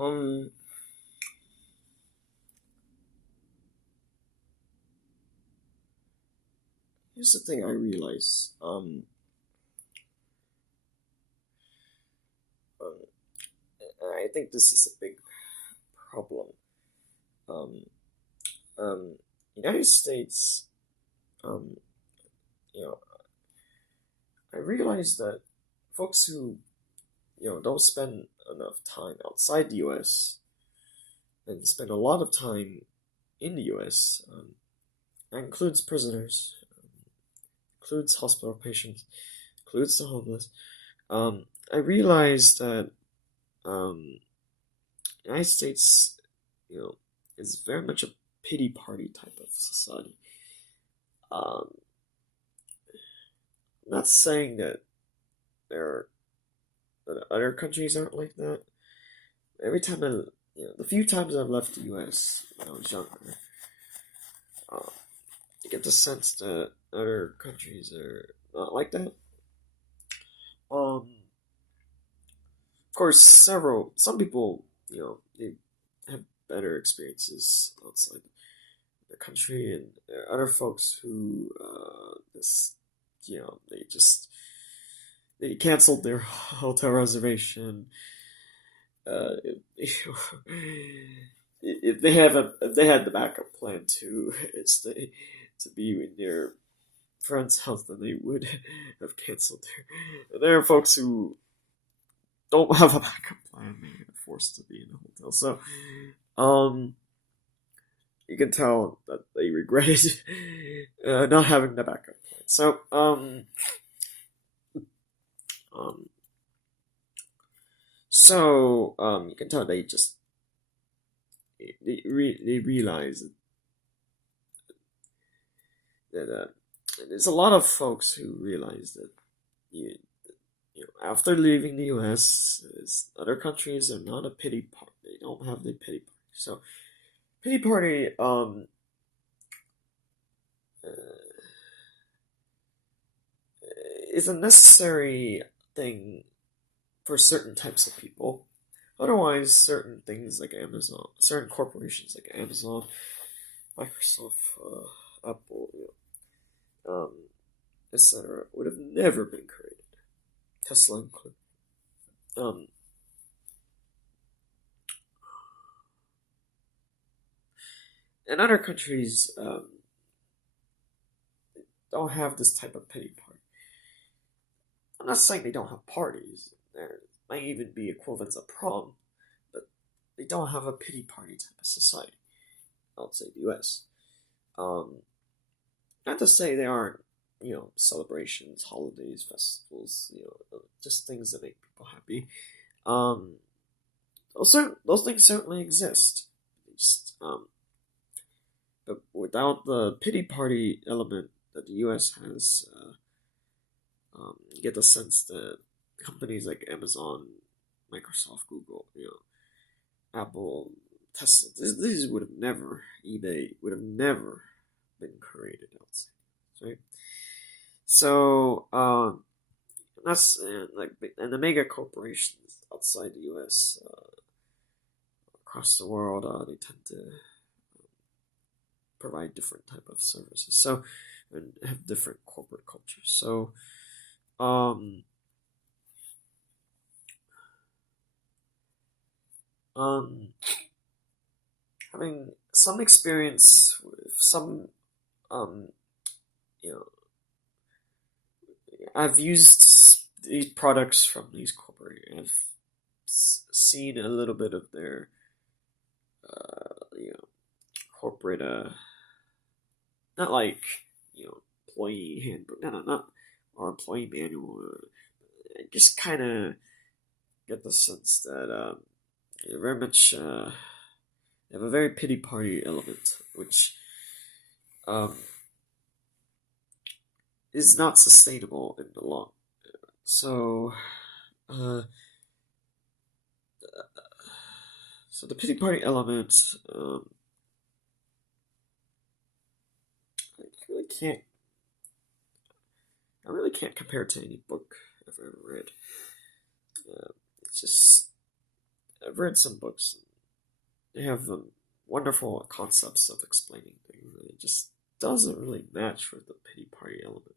Um, Here's the thing I realize. Um, I think this is a big problem. Um, um, United States. Um, you know, I realize that folks who don't spend enough time outside the U.S. and spend a lot of time in the U.S. That includes prisoners, includes hospital patients, includes the homeless. I realize that um, United States, you know, is very much a pity party type of society. Um, I'm not saying that there are that other countries aren't like that. Every time the few times I've left the U.S. when I was younger, uh, you get the sense that other countries are not like that. Of course, some people, they have better experiences outside the country, and there are other folks who, they just they canceled their hotel reservation. If, if they had the backup plan to stay to be in their friend's house, then they would have canceled there are folks who don't have a backup plan. They're forced to be in a hotel. So, um, you can tell that they regretted not having the backup plan. So, um, you can tell they just they realize that there's a lot of folks who realize that you, after leaving the U.S., other countries are not a pity party. They don't have the pity party. So pity party uh, is a necessary thing for certain types of people. Otherwise, certain things like Amazon, certain corporations like Amazon, Microsoft, Apple, etc., would have never been created. Tesla included. Um, and other countries don't have this type of pity party. I'm not saying they don't have parties. There might even be equivalents of prom, but they don't have a pity party type of society outside the U.S. Um, Not to say they aren't, celebrations, holidays, festivals, just things that make people happy. Um, those things certainly exist. Just, but without the pity party element that the U.S. has, you get the sense that companies like Amazon, Microsoft, Google, Apple, Tesla, these would have never, eBay would have never been created outside, right? So, that's and the mega corporations outside the U.S. Across the world, they tend to provide different type of services. So, and have different corporate cultures. So, um, um, having some experience with some, um, you know, I've used these products from these corporations. I've seen a little bit of their, corporate, not like, employee handbook, no, not, or employee manual. I just kind of get the sense that they're very much they have a very pity party element, which um, is not sustainable in the long. So, uh, so the pity party element, I really can't, I really can't compare it to any book I've ever read. It's just I've read some books. They have wonderful concepts of explaining things, and it just doesn't really match with the pity party element.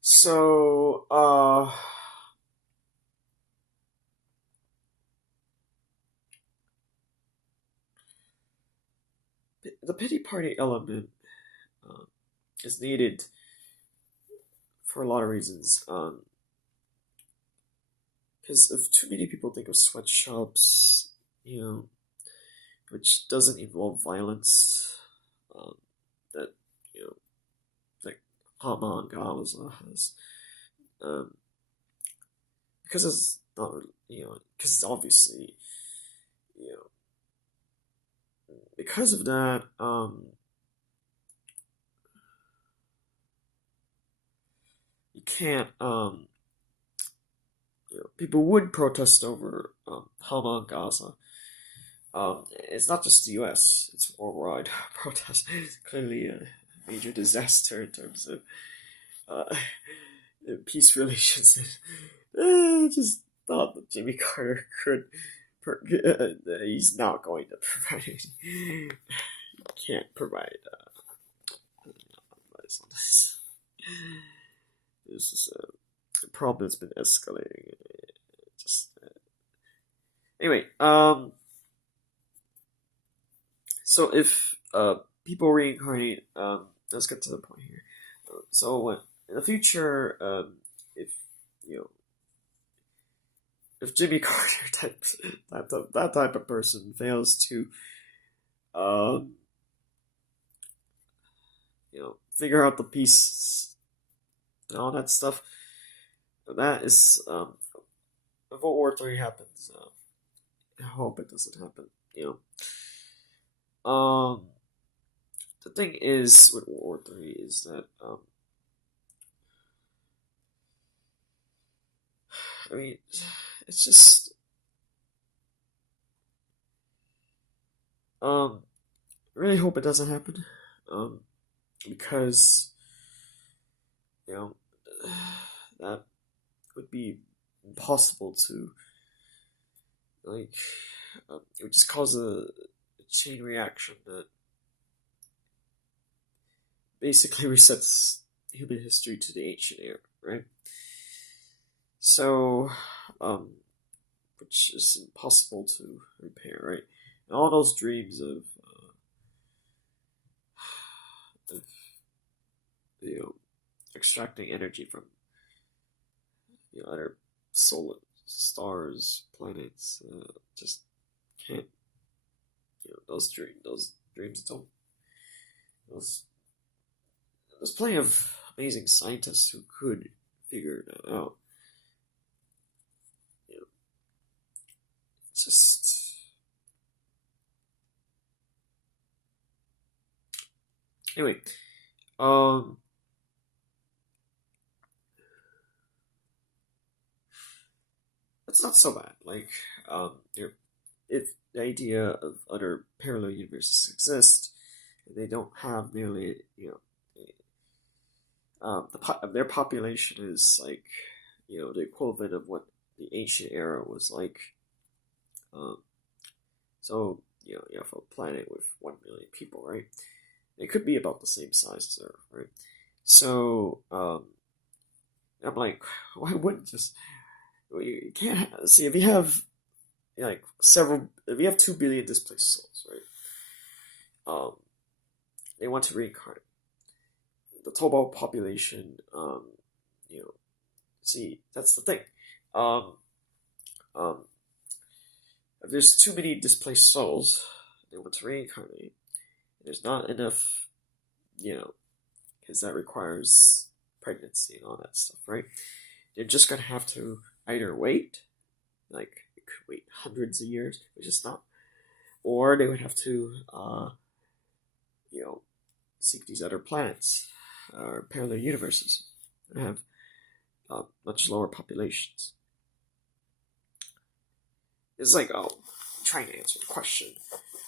So, the pity party element uh, is needed for a lot of reasons. Because if too many people think of sweatshops, which doesn't involve violence, that you know, like Haman Gawaza has, um, because it's not, because obviously, you know, because of that, you can't, people would protest over Hama and Gaza. It's not just the U.S; it's worldwide protest. It's clearly a major disaster in terms of uh, peace relations. I just thought that Jimmy Carter could. He's not going to provide any. He can't provide advice on this. This is a problem that's been escalating. Just anyway, so if people reincarnate, let's get to the point here. So in the future, if you know, if Jimmy Carter type that type of person fails to, um, figure out the peace and all that stuff, that is if World War III happens. I hope it doesn't happen. The thing is with World War III is that I mean, it's just I really hope it doesn't happen. Because that would be impossible to like. It would just cause a chain reaction that basically resets human history to the ancient era, right? So, which is impossible to repair, right? And all those dreams of extracting energy from other solar stars, planets, just can't. Those dreams don't. There's plenty of amazing scientists who could figure that out. It's just anyway. It's not so bad. Like, if the idea of other parallel universes exist, they don't have nearly, their population is like, the equivalent of what the ancient era was like. So, you have a planet with 1 million people, right? It could be about the same size as Earth, right? So, I'm like, why wouldn't just you can't see if you have if you have 2 billion displaced souls, right? They want to reincarnate. The total population, see, that's the thing. If there's too many displaced souls, they want to reincarnate. There's not enough, because that requires pregnancy and all that stuff, right? They're just gonna have to either wait, like it could wait hundreds of years, which is not, or they would have to, seek these other planets or parallel universes and have much lower populations. It's like, trying to answer the question.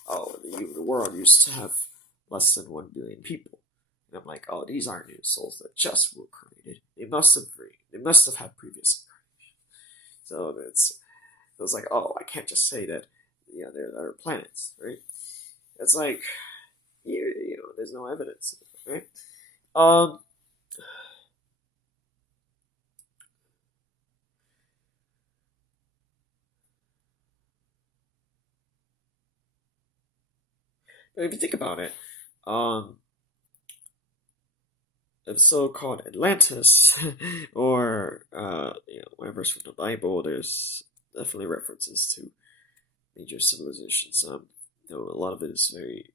The world used to have less than 1 billion people. And I'm like, these aren't new souls that just were created. They must have had previous incarnations. So It was like, oh, I can't just say that, there are other planets, right? It's like, there's no evidence, right? Um, but if you think about it, um, the so-called Atlantis, or whatever's from the Bible, there's definitely references to major civilizations. Though a lot of it is very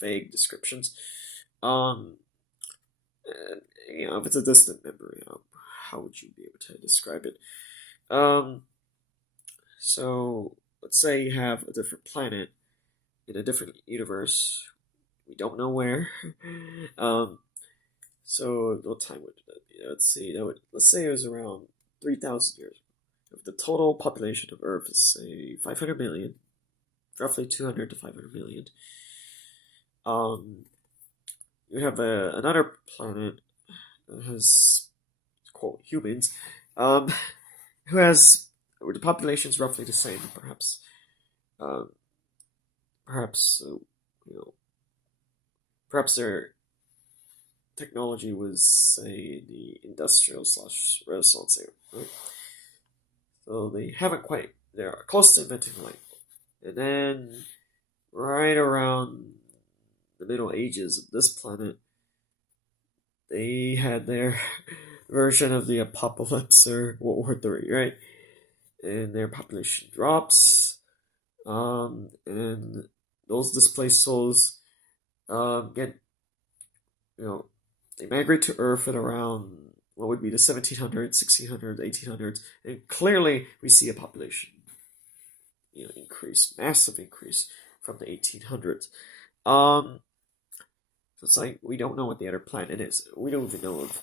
vague descriptions. Um, and, if it's a distant memory, how would you be able to describe it? Um, so let's say you have a different planet in a different universe. We don't know where. um, so what time would that be? Let's see. Let's say it was around 3,000 years. If the total population of Earth is say 500 million, roughly 200 to 500 million, you have another planet that has, quote, humans, who has, where the population is roughly the same, perhaps, um, perhaps, perhaps their technology was, say, the industrial slash Renaissance era, right? So they haven't quite, they're close to inventing light. And then, right around the Middle Ages of this planet, they had their version of the apocalypse or World War III, right? And their population drops, and those displaced souls get, they migrate to Earth at around what would be the 1700s, 1600s, 1800s, and clearly we see a population, increase, massive increase from the 1800s. So it's like we don't know what the other planet is. We don't even know if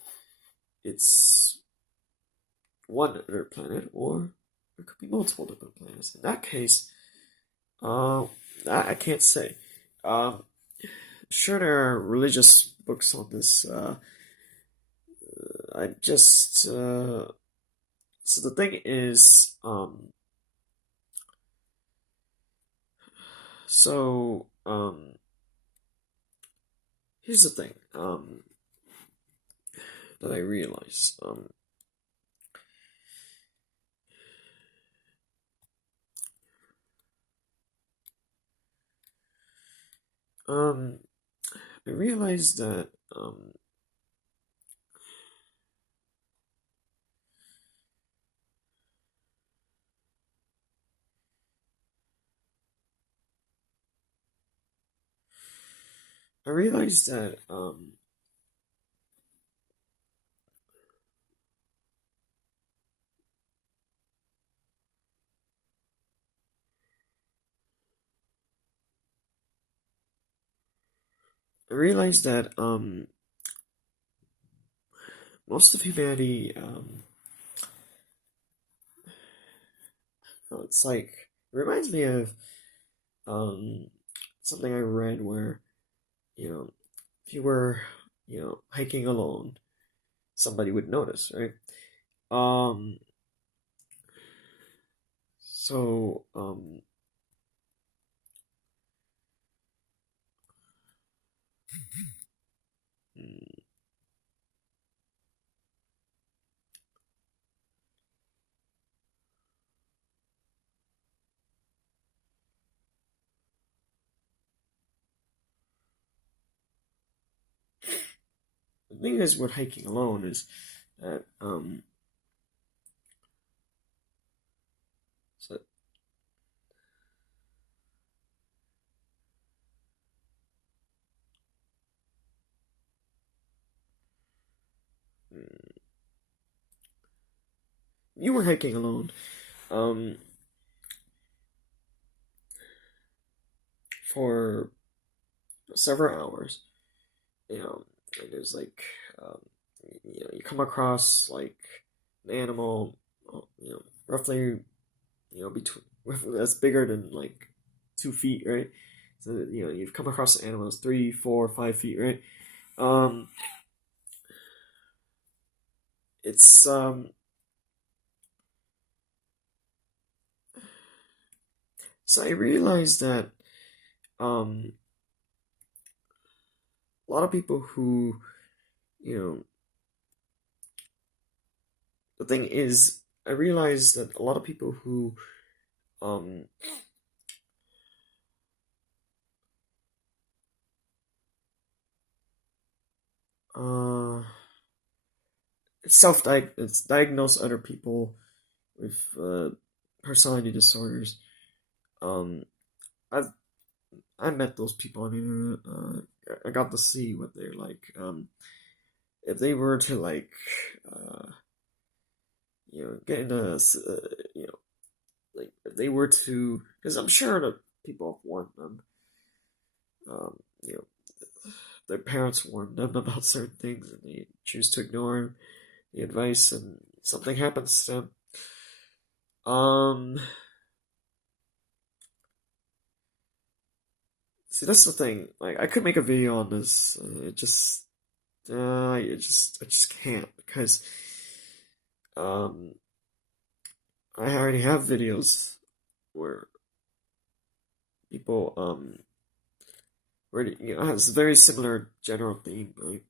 it's one other planet or there could be multiple different planets. In that case, I can't say. Sure, there are religious books on this. I just so the thing is, so here's the thing, that I realize, I realized that, I realized that, I realized that, most of humanity, it's like, it reminds me of, something I read where, if you were, hiking alone, somebody would notice, right? Um, so, mm, the thing is with hiking alone is that, so, mm, you were hiking alone, um, for several hours, and there's like, um, you come across like an animal, roughly, between that's bigger than like 2 feet, right? So you've come across animals 3, 4, 5 feet, right? Um, it's So I realized that um, a lot of people who, you know, the thing is, I realized that a lot of people who um, uh, diagnose other people with personality disorders. Um, I've I met those people. I mean, I got to see what they're like. If they were to uh, get into, you know, like if they were to, because I'm sure that people have warned them. You know, their parents warned them about certain things, and they choose to ignore the advice, and something happens to them. Um, See, that's the thing. Like, I could make a video on this. I just can't because um, I already have videos where people where has a very similar general theme, right?